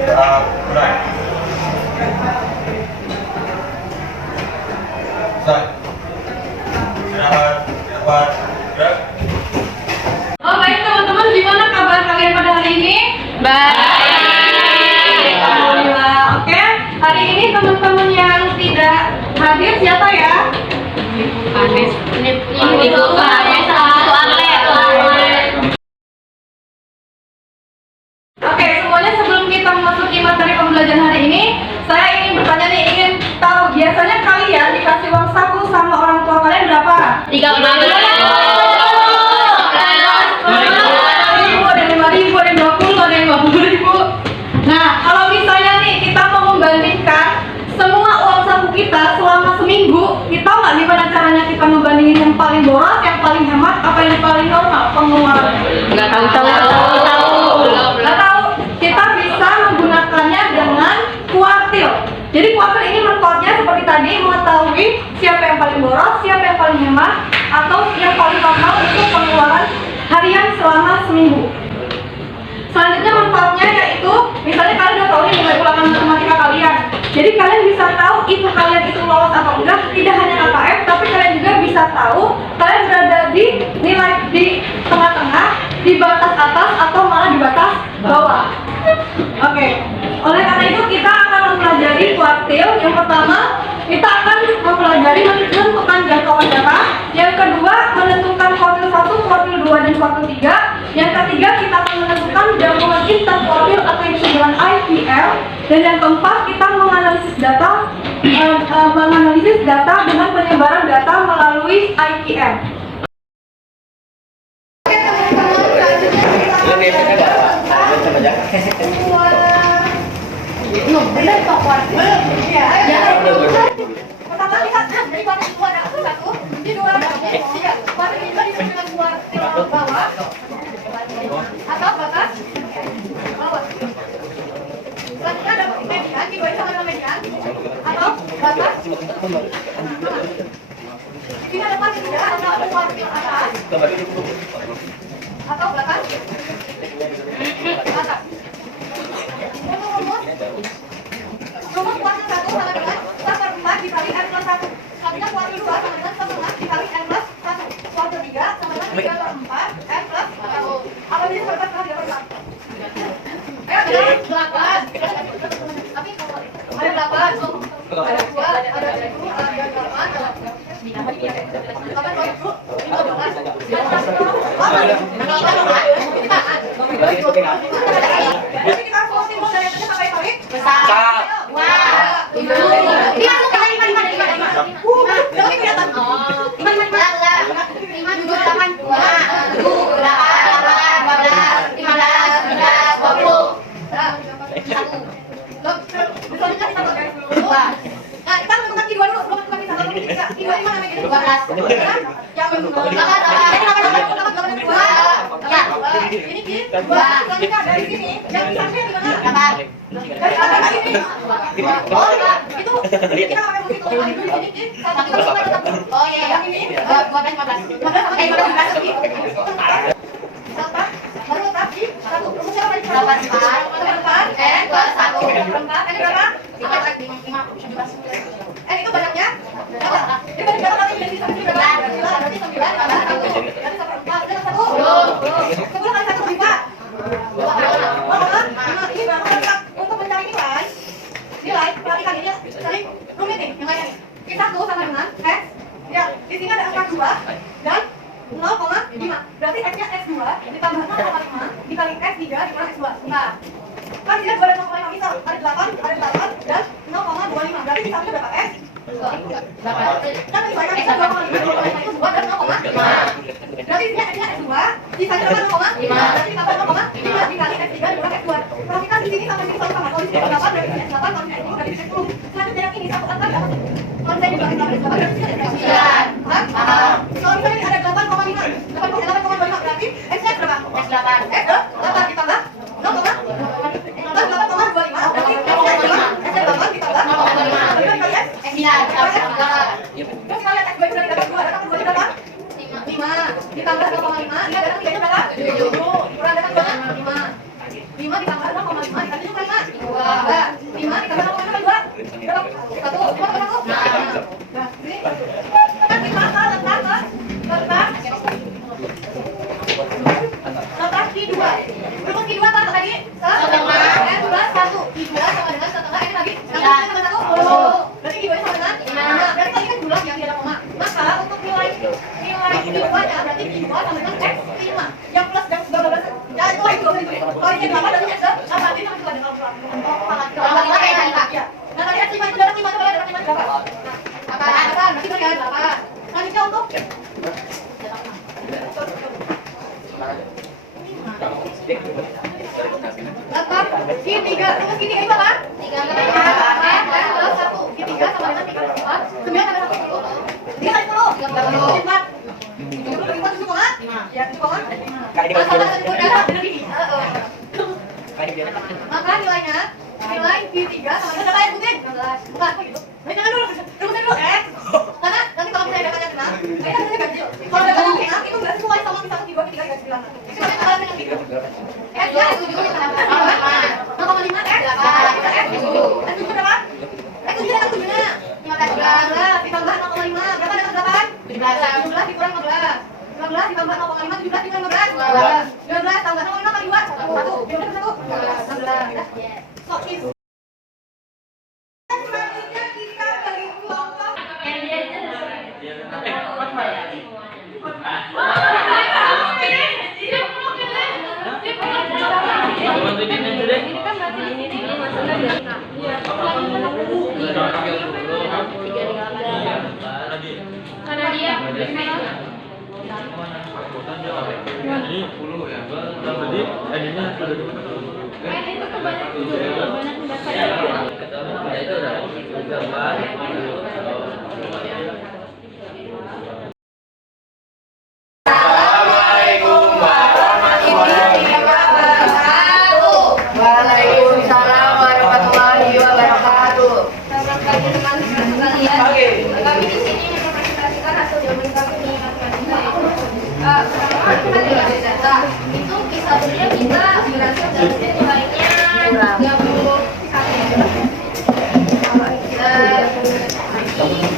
Mulai. Start. Istirahat, dapat, gerak. Oh baik teman-teman, gimana kabar kalian pada hari ini? Baik. Alhamdulillah. Oke, hari ini teman-teman yang tidak hadir siapa ya? Ibu Panes satu atlet. Oke, semuanya sebelum kita memasuki materi pembelajaran hari ini, saya ingin bertanya nih, ingin tahu biasanya kalian dikasih uang saku sama orang tua kalian berapa? 30. Ada yang 5.000, ada yang 20, ada yang 50.000. Nah, kalau misalnya nih kita mau membandingkan semua uang saku kita selama seminggu, kita tahu nggak gimana caranya kita membandingin yang paling boros, yang paling hemat, apa yang paling normal pengeluarannya? Nggak tahu. Nggak tahu. Kita bisa menggunakannya dengan kuartil. Jadi kuartil ini metodenya seperti tadi, mengetahui siapa yang paling boros, siapa yang paling hemat, atau yang paling normal untuk pengeluaran harian selama seminggu. Selanjutnya manfaatnya yaitu, misalnya kalian udah tahu nih nilai ulangan matematika kalian. Jadi kalian bisa tahu itu kalian itu lolos atau enggak, tidak hanya KKM, tapi kalian juga bisa tahu kalian berada di nilai di tengah-tengah, di batas atas atau malah di batas bawah. Oke. Oleh karena itu kita akan mempelajari kuartil. Yang pertama, kita akan mempelajari menentukan jangkauan data. Yang kedua, menentukan kuartil 1, kuartil 2, dan kuartil 3. Yang ketiga, kita akan menentukan jangkauan interkuartil atau yang disebut dengan IPL. Dan yang keempat, kita menganalisis data dengan penyebaran data melalui IPM. Oke teman-teman, selanjutnya kita benar kok kuartil. Ya, pertama lihat dari kuartil 2 ada satu, di 2 ada 3. Kuartil 5 disebut dengan kuartil bawah atau batas bawah. Selanjutnya ada median, di 2 sama dengan median atau batas tengah. Di sini ada kuartil 3 atau kuartil atas atau batas atas. Rumus kuartil 1 sama dengan 1/4 dikali N plus 1. Selanjutnya kuartil 2 sama dengan 1/4 dikali N plus 1. Kuartil 3 sama dengan 3/4 N plus 1. Apa jadi 1/4 Ayo, ada 8. Tapi ada 8. Ada 2, ada 7, ada 8, ada itu banyaknya? Ini banyaknya kali jadi berarti 9, berarti 9, berarti 1/4, 10 kali 1 lebih 4. Ini baru lengkap. Untuk mencari nilai, perhatikan ini sering rumit nih, yang lainnya nih. Kita tuh sama dengan X, ya, di sini ada angka 2 dan 0,5. Berarti X-nya X2 ditambah 0,5 dikali X3 dikurangi X2. Nah, kan tidak 2 dan 0,5 misal, ada 8 dan 0,25. Berarti sisanya berapa X? 8. Kan misalnya X 2,5 itu 2 dan 0,5. Berarti sisanya X-nya X2, sisanya 0,5. Berarti tambah 0,5 dikali X3 dikurangi X2. Perhatikan di sini sama sini sama. Kalau di sini 8 berarti X8, kalau di sini berarti X10. Selanjutnya yang ini satu angka berapa? Kalau saya dibagi 8 berarti sini ada 9. Paham? Kalau misalnya ini ada 8,5. 8,5 berarti X-nya berapa? X8. X8 ditambah 0,5. Tambah 8,25. Berarti X-nya berapa? X8 ditambah 0,5. Berarti kali X? X9. Terus kita lihat X2 sudah dapat 2. Datang 2 itu berapa? 5. Ditambah 0,5. Dia datang 3 nya berapa? 7. Kurang datang berapa? 5. 5 ditambah 0,5 dikali 7,5. 2. 5 ditambah 0,5 kali 2. Berapa? 1. 5 tambah 1. Nah, ini. Kan kita letak di 2. Rumus di 2 apa tadi? Setengah. N plus 1. Di 2 sama dengan setengah N lagi. Tambah sama 1. Berarti di 2 sama dengan 5. Berarti tadi kan bulat yang tidak ada koma. Maka untuk nilai di 2-nya berarti di 2 sama dengan X 5. Yang plus dan 12. Ya itu lagi 12 itu. Kalau ini 8 berarti X apa? Ini sama juga dengan plus. Tambah kayak tadi. Ya. Nah, tadi X 5 itu dapat 5 coba lihat dapat 5 berapa? 8. Berarti tadi ada 8. Selanjutnya untuk letak Q3, rumus Q3 itu apa? 3 plus 1. Q3 sama dengan 3 plus 4. 9 tambah 1 10. 3 kali 10. 4. 70 bagi 4 7,5. Ya 7,5. Maka nilainya nilai Q3 sama dengan berapa ya Butin? 16. Bukan, kok gitu? Jangan dulu, rumusin dulu karena nanti kalau misalnya datanya benar, kita bisa ganjil. Kalau datanya enak, itu berarti mulai sama misalnya Q2, Q3, Q9. Itu nanti kalau dengan gitu. X ya, X7 kita dapat 0,5 X, kita X7. X7 berapa? X7 dapat 7-nya 15 ditambah 0,5, berapa dapat 8? 17 dikurang 15. 15 ditambah 0,5, 17 dikurang 15. 12 tambah 0,5 kali 2, 1. 16. So, itu. Selanjutnya kita bagi kelompok. Karena dia Waalaikumsalam warahmatullahi wabarakatuh. Kami di sini mempresentasikan hasil jawaban kami pertama kita dikasih data itu sebenarnya kita berhasil dapetin nilainya 30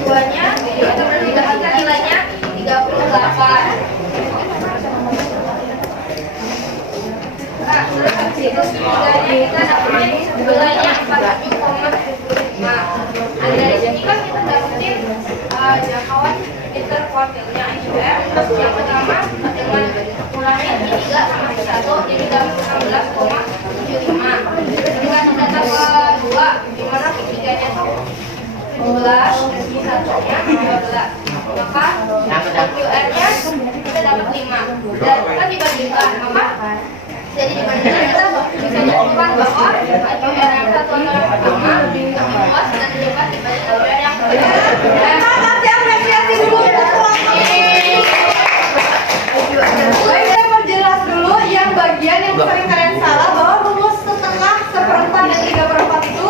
duanya kita mendapatkan nilainya 38. Terus habis itu tiganya kita dapetin nilainya 47,75. Nah dari sini kan kita dapetin jangkauan interkuartilnya IUR. Yang pertama dengan kurangnya I3 sama I1 jadi dapat 16,75. Dikasih data kedua dimana I3-nya tuh 17 dan I1-nya 12. Maka IUR-nya kita dapat 5 dan kita dibandingkan maka jadi dibandingkan kita bisa ditemukan bahwa IUR yang satu atau yang pertama lebih luas dan lebih lebat dibanding IUR yang kedua. Baik, saya perjelas dulu yang bagian yang sering kalian salah bahwa rumus setengah, seperempat, dan 3/4 itu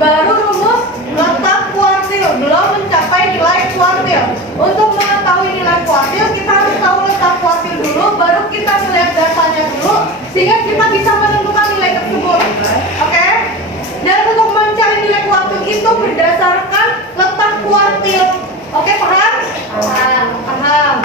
baru rumus letak kuartil, belum mencapai nilai kuartil. Untuk mengetahui nilai kuartil, kita harus tahu letak kuartil dulu, baru kita melihat datanya dulu, sehingga kita bisa menentukan nilai tersebut. Oke? Dan untuk mencari nilai kuartil itu berdasarkan letak kuartil. Oke, paham? Paham.